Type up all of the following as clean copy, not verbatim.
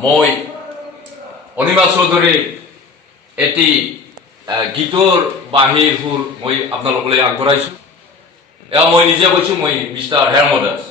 মই অনিমা চৌধুৰী এটি গীতৰ বাঁহীৰ সুৰ মই আপোনালোকলৈ আগবঢ়াইছোঁ। এয়া মই নিজে কৈছোঁ, মই মিষ্টাৰ হেৰম্ব দাস।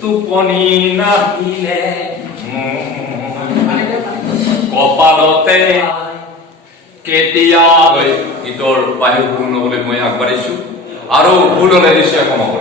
টোপনি নাহিলে কপালতে কেতিয়া গীতৰ বায়ু পূৰ্ণ বুলি মই আগবাঢ়িছোঁ আৰু ভুল হ'লে নিশ্চয় ক্ষমা কৰিব।